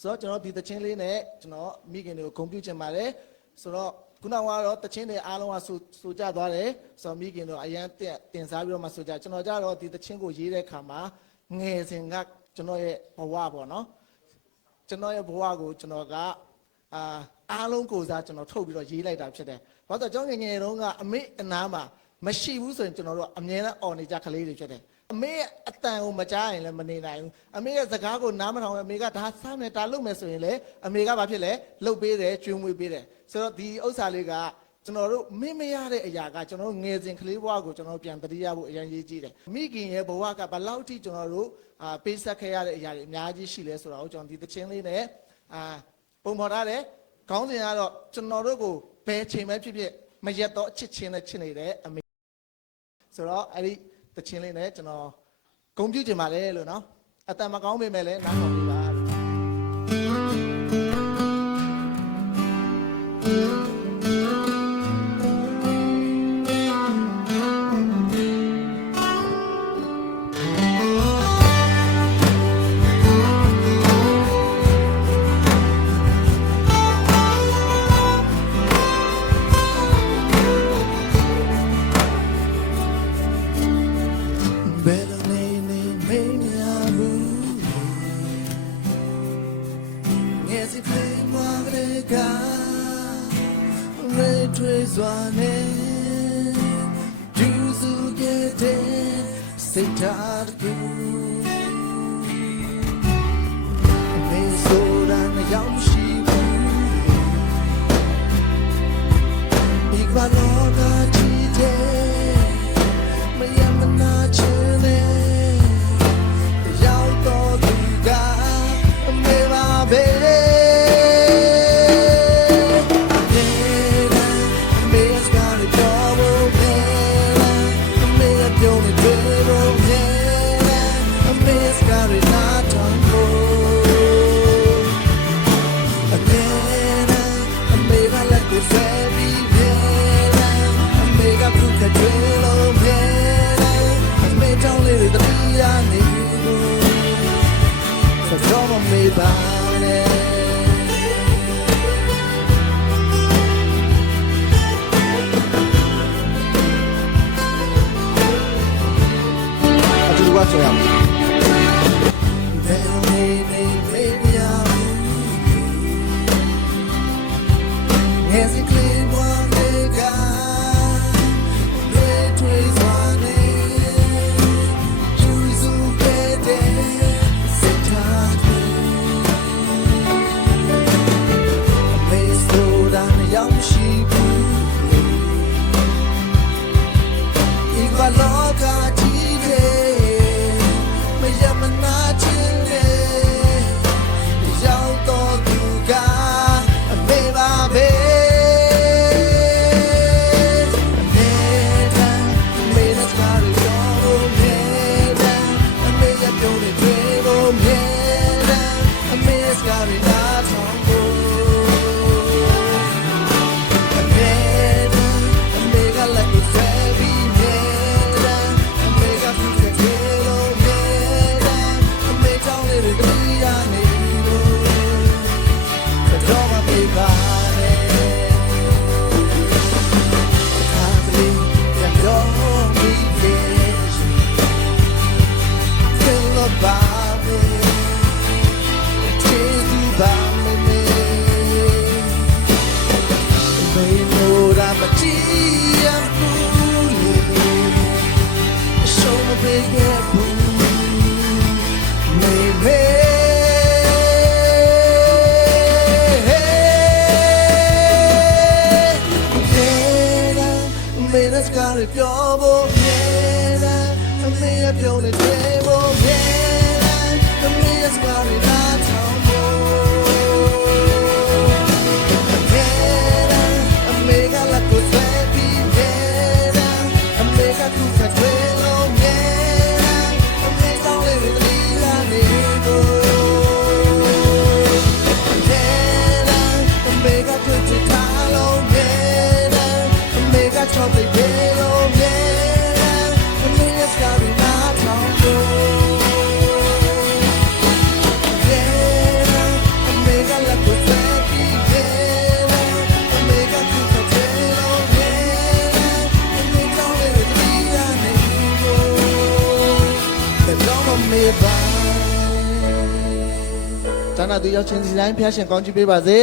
ဆိုတော့ကျွန်တော်ဒီတချင်းလေးနဲ့ကျွန်တော်မိခင်တွေကိုဂုဏ်ပြုချင်ပါတယ်ဆိုတော့ခုနကတော့တချင်းတွေအားလုံးကဆိုကြသွားတယ်ဆိုတော့မိခင်တို့အရန်တင်စားပြီးတော့မှဆိုကြကျွန်တော်ကြတော့ဒီတချင်းကိုရေးတဲ့အခါမှာငယ်စဉ်ကကျွန်တော်ရဲ့ဘဝပေါ့နော်ကျွန်တော်ရဲ့ဘဝကိုကျွန်တော်ကအားလုံးကိုစားကျွန်တော်ထုတ်ပြီးတော့ရေးလိုက်တာဖြစ်တယ်ဘာလို့ကျွန်တော်ငယ်တုန်းကအမေအနားမှာမရှိဘူးဆိုရင်ကျွန်တော်တို့အမြဲတမ်းအော်နေကြကလေးတွေဖြစ်တယ်အမေရဲ့အတန်ကိုမကြားရင်လည်းမနေနိုင်ဘူးအမေရဲ့စကားကိုနားမထောင်ရင်အမေကဒါစားမယ်ဒါလုပ်မယ်ဆိုရင်လည်းအမေကဘာဖြစ်လဲလှုပ်ပေးတယ်ကျွေးမွေးပေးတယ်ဆိုတော့ဒီဥစ္စာလေးကကျွန်တော်တို့မင်းမရတဲ့အရာကကျွန်တော်တို့ငယ်စဉ်ကလေးဘဝကိုကျွန်တော်ပြန်တတိယဖို့အရင်ရေးကြည့်တယ်မိခင်ရဲ့ဘဝကဘယ်လောက်ထိကျွန်တော်တို့ပေးဆက်ခဲ့ရတဲ့အရာတွေအများကြီးရှိလဲဆိုတာကိုကျွန်တော်ဒီသချင်းလေးနဲ့ပုံဖော်ထားတယ်ခေါင်းစဉ်ကတော့ကျွန်တော်တို့ကိုဘယ်ချိန်မှဖြစ်ဖြစ်မရက်တော့အချစ်ချင်းနဲ့ချစ်နေတဲ့အမေဆိုတော့အဲ့ဒီတချင်းလေးနဲ့ကျွန်တော်ဂုဏ်ပြုချင်ပါတယ်လို့နော်အတန်မကောင်းပေမဲ့လည်းနားထောင်ပေးပါစိတ်ထားတူမေဆိုတာနဲ့ရောက်ရှိဘူးဒီကဘာလို့ကကြည့်တယ်မယမနာချင်တယ်ရောက်တော့သူကအမေပါပဲမေပါနဲ့အတူတူကဆိုရမယ်ပြောဖို့မြဲတယ်အမေရဲ့ပြုံးနေတယ်ဖို့မြဲတယ်အမေရဲ့စကားတွေနားထောင်ဖို့မြဲတယ်အမေကလက်ကိုဆွဲပြီးမြဲတယ်အမေကသူ့ဆက်တွေလုံးမြဲတယ်အမေကောင်းလေးတွေတတိယနေဖို့မြဲတယ်အမေကသူ့ချစ်ထားလုံးမြဲတယ်အမေကချော့တဲ့ မေပါတဏှာသူရောက်ချင်းစီတိုင်းဖျားရှင်ကောင်းချီးပေးပါစေ